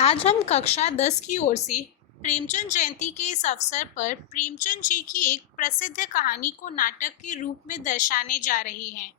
आज हम कक्षा 10 की ओर से प्रेमचंद जयंती के इस अवसर पर प्रेमचंद जी की एक प्रसिद्ध कहानी को नाटक के रूप में दर्शाने जा रहे हैं।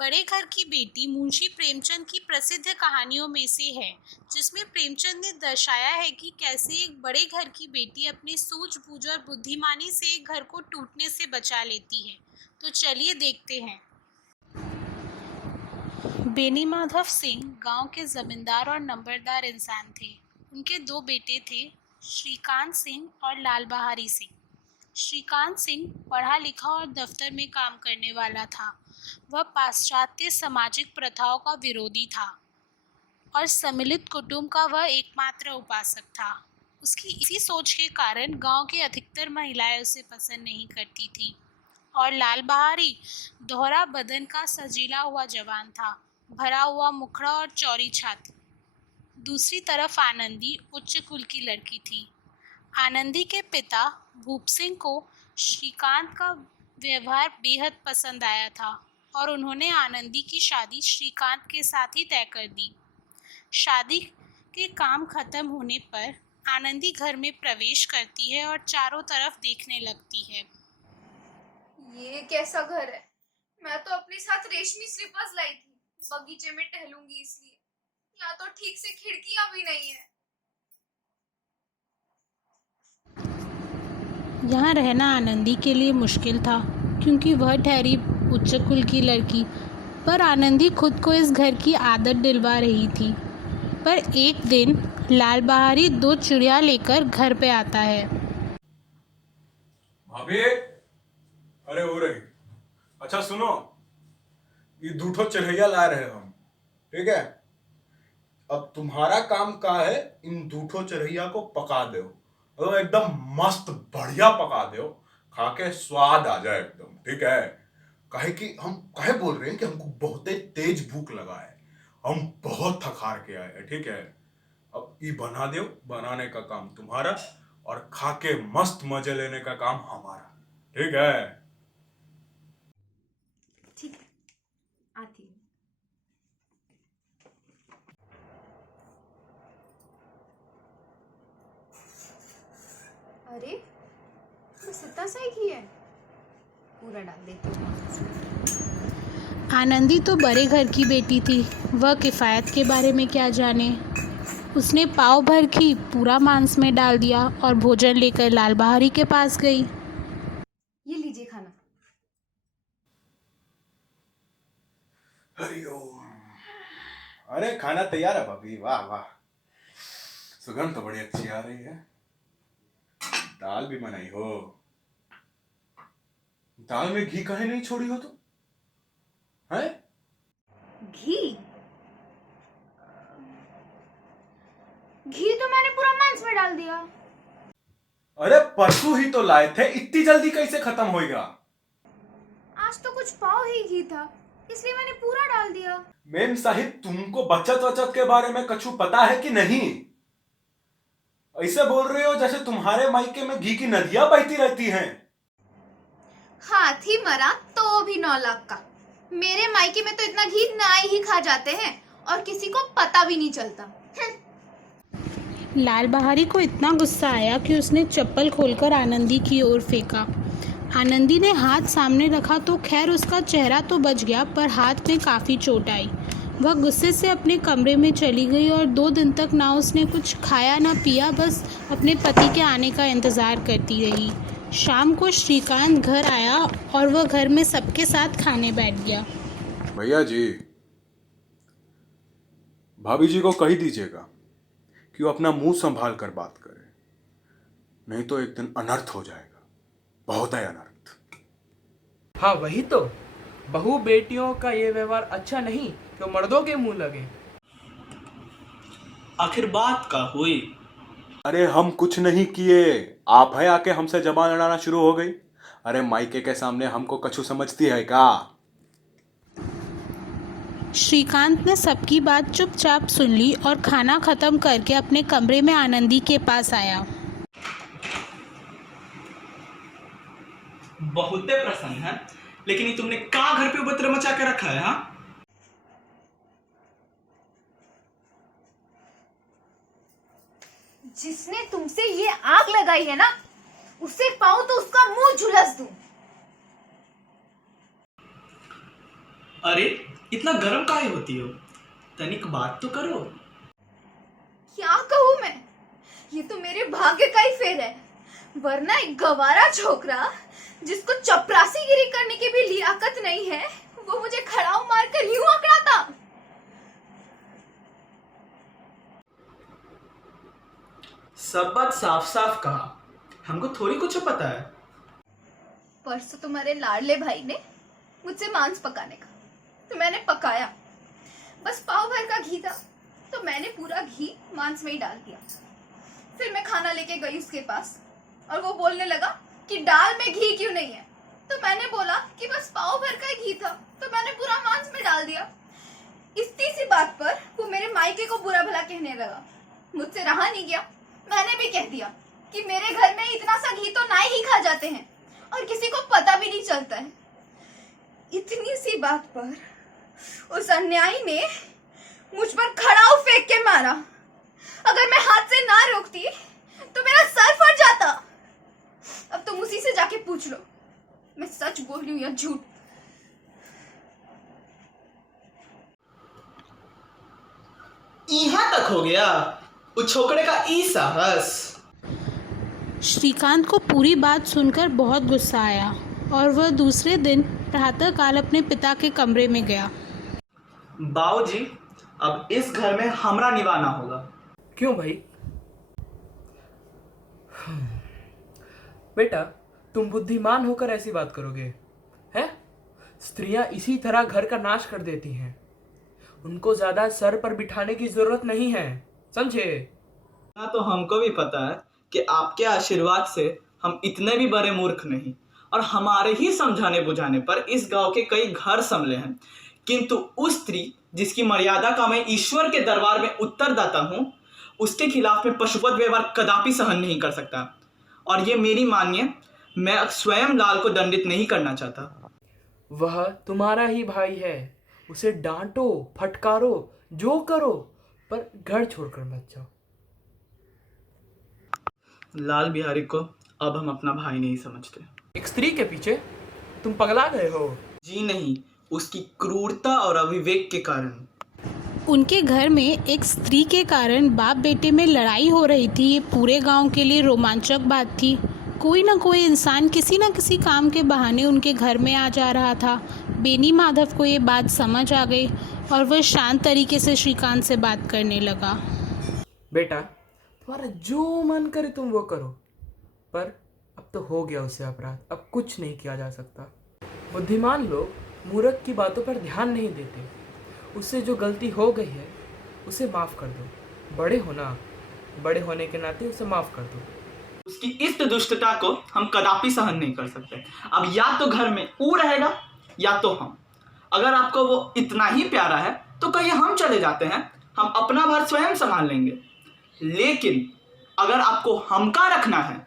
बड़े घर की बेटी मुंशी प्रेमचंद की प्रसिद्ध कहानियों में से है, जिसमें प्रेमचंद ने दर्शाया है कि कैसे एक बड़े घर की बेटी अपनी सूझबूझ और बुद्धिमानी से एक घर को टूटने से बचा लेती है। तो चलिए देखते हैं। बेनी माधव सिंह गांव के जमींदार और नंबरदार इंसान थे। उनके दो बेटे थे, श्रीकांत सिंह और लाल बहारी सिंह। श्रीकांत सिंह पढ़ा लिखा और दफ्तर में काम करने वाला था। वह पाश्चात्य सामाजिक प्रथाओं का विरोधी था और सम्मिलित कुटुंब का वह एकमात्र उपासक था। उसकी इसी सोच के कारण गांव की अधिकतर महिलाएं उसे पसंद नहीं करती थी। और लाल बहारी दोहरा बदन का सजीला हुआ जवान था, भरा हुआ मुखड़ा और चौड़ी छाती। दूसरी तरफ आनंदी उच्च कुल की लड़की थी। आनंदी के पिता भूप सिंह को श्रीकांत का व्यवहार बेहद पसंद आया था और उन्होंने आनंदी की शादी श्रीकांत के साथ ही तय कर दी। शादी के काम खत्म होने पर आनंदी घर में प्रवेश करती है और चारों तरफ देखने लगती है। ये कैसा घर है? मैं तो अपने साथ रेशमी स्लीपर्स लाई थी, बगीचे में टहलूंगी इसलिए। यहाँ तो ठीक से खिड़कियां भी नहीं है। यहाँ रहना आनंदी के लिए मुश्किल था, क्योंकि वह ठहरी उच्च कुल की लड़की। पर आनंदी खुद को इस घर की आदत दिलवा रही थी। पर एक दिन लाल बहारी दो चिड़िया लेकर घर पे आता है। भाभी, अरे हो रही। अच्छा सुनो, ये दूठो चिड़ैया ला रहे हम, ठीक है। अब तुम्हारा काम का है इन दूठो चिड़ैया को पका दो, और एकदम मस्त बढ़िया पका दो, खा के स्वाद आ जाए एकदम, ठीक है। काहे कि हम काहे बोल रहे हैं कि हमको बहुत तेज भूख लगा है, हम बहुत थक हार के आए हैं, ठीक है। अब ये बना दो, बनाने का काम तुम्हारा और खा के मस्त मजे लेने का काम हमारा, ठीक है। ठीक है, आती हूँ। अरे, बस इतना सा ही है, पूरा डाल देती हूँ। आनंदी तो बड़े घर की बेटी थी, वह किफ़ायत के बारे में क्या जाने। उसने पाव भर घी पूरा मांस में डाल दिया और भोजन लेकर लाल बहारी के पास गई। ये लीजिए खाना। हरिओम। अरे खाना तैयार है भाभी, वाह वाह, सुगंध तो बड़ी अच्छी आ रही है। दाल भी बनाई हो? दाल में घी काहे नहीं छोड़ी हो तो? है? घी? घी तो मैंने पूरा मांस में डाल दिया। अरे परसों ही तो लाए थे, इतनी जल्दी कैसे खत्म होएगा? आज तो कुछ पाव ही घी था, इसलिए मैंने पूरा डाल दिया। मेम साहिब, तुमको बचत वचत के बारे में कछु पता है कि नहीं? ऐसे बोल रहे हो जैसे तुम्हारे मायके में घी की नदियां बहती रहती हैं। हाथी मरा तो भी 9 लाख का। मेरे मायके में तो इतना घी नाई ही खा जाते हैं और किसी को पता भी नहीं चलता। लाल बहारी को इतना गुस्सा आया कि उसने चप्पल खोलकर आनंदी की ओर फेंका। आनंदी ने हाथ सामने रखा तो खैर उसका चेहरा तो बच गया, पर हाथ में काफ़ी चोट आई। वह गुस्से से अपने कमरे में चली गई और 2 दिन तक ना उसने कुछ खाया ना पिया, बस अपने पति के आने का इंतज़ार करती रही। शाम को श्रीकांत घर आया और वह घर में सबके साथ खाने बैठ गया। भैया जी, भाभी जी को कह दीजिएगा कि वो अपना मुंह संभाल कर बात करे, नहीं तो एक दिन अनर्थ हो जाएगा, बहुत है अनर्थ। हाँ वही तो, बहू बेटियों का ये व्यवहार अच्छा नहीं तो मर्दों के मुंह लगे। आखिर बात का हुई? अरे हम कुछ नहीं किए, आप है आके हमसे जबान लड़ाना शुरू हो गई। अरे मायके के सामने हमको कछु समझती है क्या? श्रीकांत ने सबकी बात चुपचाप सुन ली और खाना खत्म करके अपने कमरे में आनंदी के पास आया। बहुते प्रसन्न है, लेकिन ये तुमने कहाँ घर पे उपद्रव मचा के रखा है? हाँ, जिसने तुमसे ये आग लगाई है ना, उसे पाऊं तो उसका मुंह झुलस दूं। अरे इतना गर्म काहे होती हो? तनिक बात तो करो। क्या कहूं मैं? ये तो मेरे भाग्य का ही फेर है, वरना एक गवारा छोकरा जिसको चपरासीगिरी करने की भी लियाकत नहीं है, वो मुझे खड़ाऊ मारकर यूं अकड़ाता। सब बात साफ साफ कहा, हमको थोड़ी कुछ पता है। परसों तुम्हारे लाडले भाई ने मुझसे मांस पकाने का, तो मैंने पकाया। बस पाव भर का घी था, तो मैंने पूरा घी मांस में ही डाल दिया। फिर मैं खाना लेके गई उसके पास, और वो बोलने लगा कि दाल में घी क्यों नहीं है। तो मैंने बोला कि बस पाव भर का ही घी था, तो मैंने पूरा मांस में डाल दिया। इतनी सी बात पर वो मेरे मायके को बुरा भला कहने लगा। मुझसे रहा नहीं गया, मैंने भी कह दिया कि मेरे घर में इतना सा घी तो ना ही खा जाते हैं, और किसी को पता भी नहीं चलता है। इतनी सी बात पर उस अन्यायी ने मुझ पर खड़ाऊ फेंक के मारा। अगर मैं हाथ से ना रोकती तो मेरा सर फट जाता। अब तुम उसी से जाके पूछ लो, मैं सच बोल रही हूँ या झूठ। यहाँ तक हो गया उस छोकरे का ई साहस। श्रीकांत को पूरी बात सुनकर बहुत गुस्सा आया और वह दूसरे दिन प्रातःकाल अपने पिता के कमरे में गया। बाबूजी, अब इस घर में हमरा निभाना होगा। क्यों भाई? बेटा, तुम बुद्धिमान होकर ऐसी बात करोगे हैं? स्त्रियां इसी तरह घर का नाश कर देती हैं। उनको ज्यादा सर पर बिठाने की जरूरत नहीं है, समझे? ना तो हमको भी पता है कि आपके आशीर्वाद से हम इतने भी बड़े मूर्ख नहीं, और हमारे ही समझाने बुझाने पर इस गांव के कई घर संभले हैं। किंतु उस स्त्री जिसकी मर्यादा का मैं ईश्वर के दरबार में उत्तरदाता हूं, उसके खिलाफ में पशुवत व्यवहार कदापि सहन नहीं कर सकता। और ये मेरी मानिए, मैं स्वयं लाल को दंडित नहीं करना चाहता। वह तुम्हारा ही भाई है, उसे डांटो, फटकारो, जो करो, पर घर छोड़कर मत जाओ। लाल बिहारी को अब हम अपना भाई नहीं समझते। एक स्त्री के पीछे तुम पगला गए हो? जी नहीं, उसकी क्रूरता और अविवेक के कारण। उनके घर में एक स्त्री के कारण बाप बेटे में लड़ाई हो रही थी। ये पूरे गांव के लिए रोमांचक बात थी। कोई ना कोई इंसान किसी न किसी काम के बहाने उनके घर में आ जा रहा था। बेनी माधव को ये बात समझ आ गई और वह शांत तरीके से श्रीकांत से बात करने लगा। बेटा, तुम्हारा जो मन करे तुम वो करो, पर अब तो हो गया उससे अपराध, अब कुछ नहीं किया जा सकता। बुद्धिमान लोग मूर्ख की बातों पर ध्यान नहीं देते। उससे जो गलती हो गई है उसे माफ़ कर दो। बड़े हो ना, बड़े होने के नाते उसे माफ़ कर दो। उसकी इस दुष्टता को हम कदापि सहन नहीं कर सकते। अब या तो घर में वो रहेगा या तो हम। अगर आपको वो इतना ही प्यारा है तो कहिए हम चले जाते हैं, हम अपना भार स्वयं संभाल लेंगे। लेकिन अगर आपको हमका रखना है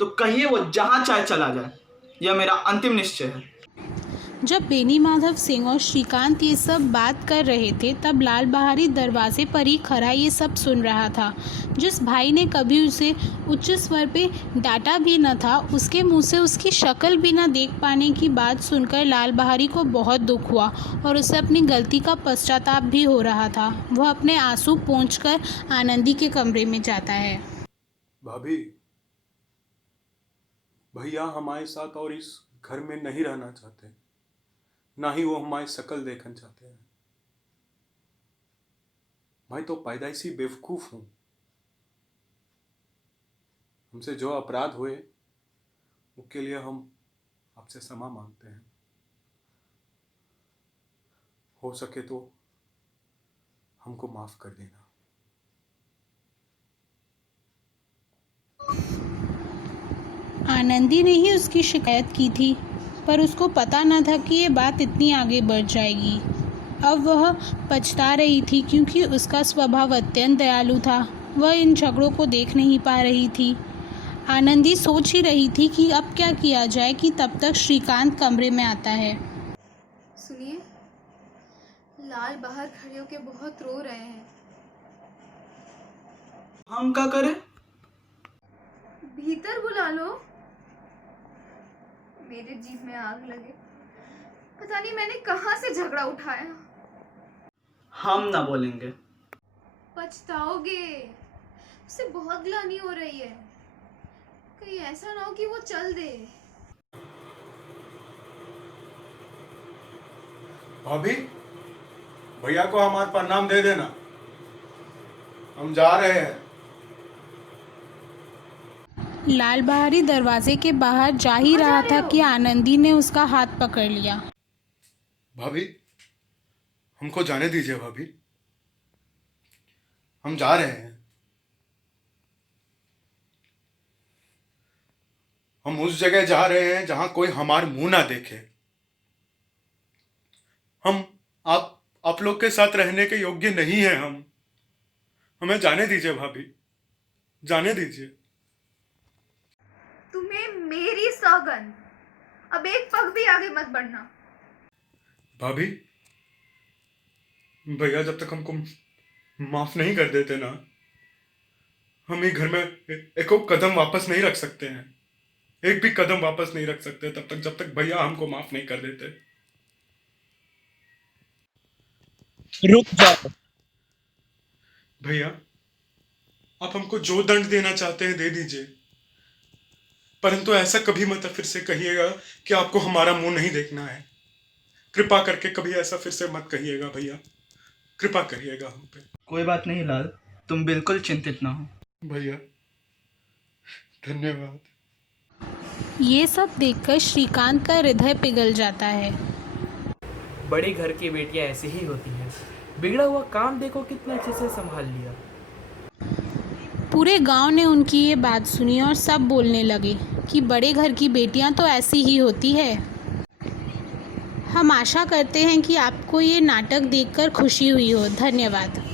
तो कहिए वो जहाँ चाहे चला जाए। यह मेरा अंतिम निश्चय है। जब बेनी माधव सिंह और श्रीकांत ये सब बात कर रहे थे, तब लाल बहारी दरवाजे पर ही खड़ा ये सब सुन रहा था। जिस भाई ने कभी उसे उच्च स्वर पे डांटा भी न था, उसके मुंह से उसकी शक्ल भी न देख पाने की बात सुनकर लाल बहारी को बहुत दुख हुआ और उसे अपनी गलती का पश्चाताप भी हो रहा था। वह अपने आंसू पोंछकर आनंदी के कमरे में जाता है। भाभी, भैया हमारे साथ और इस घर में नहीं रहना चाहते, ना ही वो हमारी शक्ल देखना चाहते हैं। मैं तो पैदाइशी बेवकूफ हूं। हमसे जो अपराध हुए उसके लिए हम आपसे क्षमा मांगते हैं। हो सके तो हमको माफ कर देना। आनंदी ने ही उसकी शिकायत की थी, पर उसको पता न था कि ये बात इतनी आगे बढ़ जाएगी। अब वह पछता रही थी क्योंकि उसका स्वभाव अत्यंत दयालु था। वह इन झगड़ों को देख नहीं पा रही थी। आनंदी सोच ही रही थी कि अब क्या किया जाए कि तब तक श्रीकांत कमरे में आता है। सुनिए, लाल बाहर खड़े होके बहुत रो रहे हैं। हम क्या करें? भीतर बुला लो। मेरे जीभ में आग लगे, पता नहीं मैंने कहाँ से झगड़ा उठाया। हम ना बोलेंगे। पछताओगे, उसे बहुत ग्लानि हो रही है। कहीं ऐसा ना हो कि वो चल दे। भाभी, भैया को हमारा प्रणाम दे देना, हम जा रहे हैं। लाल बहारी दरवाजे के बाहर जा ही कहाँ जा रहा रहे था हो? कि आनंदी ने उसका हाथ पकड़ लिया। भाभी, हमको जाने दीजिए भाभी, हम जा रहे हैं। हम उस जगह जा रहे हैं जहां कोई हमारा मुंह ना देखे। हम आप लोग के साथ रहने के योग्य नहीं है। हम हमें जाने दीजिए भाभी, जाने दीजिए। तुम्हें मेरी सौगंध, अब एक पग भी आगे मत बढ़ना। भाभी, भैया जब तक हमको माफ नहीं कर देते ना, हम ये घर में एक कदम वापस नहीं रख सकते हैं। एक भी कदम वापस नहीं रख सकते तब तक, जब तक भैया हमको माफ नहीं कर देते। रुक जाओ। भैया, आप हमको जो दंड देना चाहते हैं दे दीजिए, परंतु ऐसा कभी मत फिर से कहिएगा कि आपको हमारा मुंह नहीं देखना है। कृपा करके कभी ऐसा फिर से मत कहिएगा भैया, कृपा करिएगा हम पे। कोई बात नहीं लाल, तुम बिल्कुल चिंतित ना हो। भैया धन्यवाद। ये सब देखकर श्रीकांत का हृदय पिघल जाता है। बड़े घर की बेटियां ऐसी ही होती हैं। बिगड़ा हुआ काम देखो कितने अच्छे से संभाल लिया। पूरे गांव ने उनकी ये बात सुनी और सब बोलने लगे कि बड़े घर की बेटियां तो ऐसी ही होती है। हम आशा करते हैं कि आपको ये नाटक देखकर खुशी हुई हो। धन्यवाद।